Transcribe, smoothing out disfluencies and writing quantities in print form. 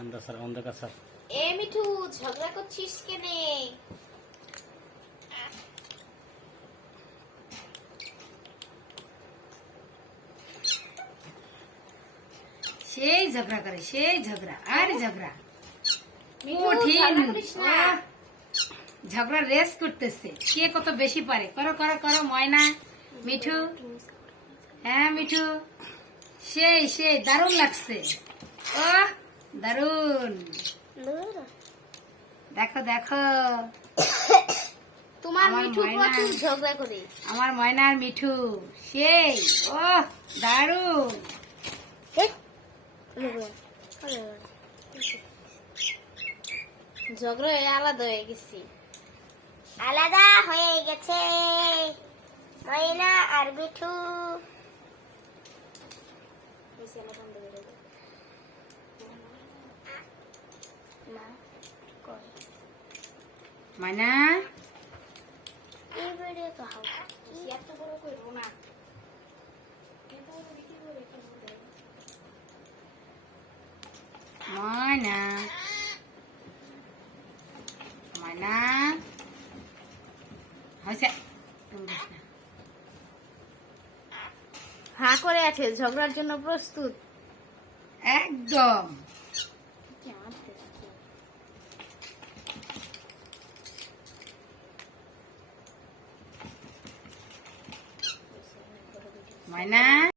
अंदर अंधकार सर এ মিঠু ঝগড়া করছিস কেনে? সেই ঝগড়া করে, সেই ঝগড়া আর ঝগড়া। মিঠু কঠিন। ঝগড়া করিস না। ঝগড়া রেস করতেছে, কে কত বেশি পারে। করো করো করো ময়না। মিঠু, হ্যাঁ মিঠু, সেই সেই দারুণ লাগছে। ও দারুণ, দেখো দেখো তোমার আমার মিঠু ময়না। প্রচুর ঝগড়া করে। আমার ময়নার মিঠু সেই। ও দারুণ। ঝগড়া হয়ে আলাদা হয়ে গেছি। আলাদা হয়ে গেছে ময়না আর মিঠু। ময়না এবারে কাহাও এত বড় করবো না। ময়না ময়না হয়েছে। হা করে আছে, ঝগড়ার জন্য প্রস্তুত। একদম। ময়না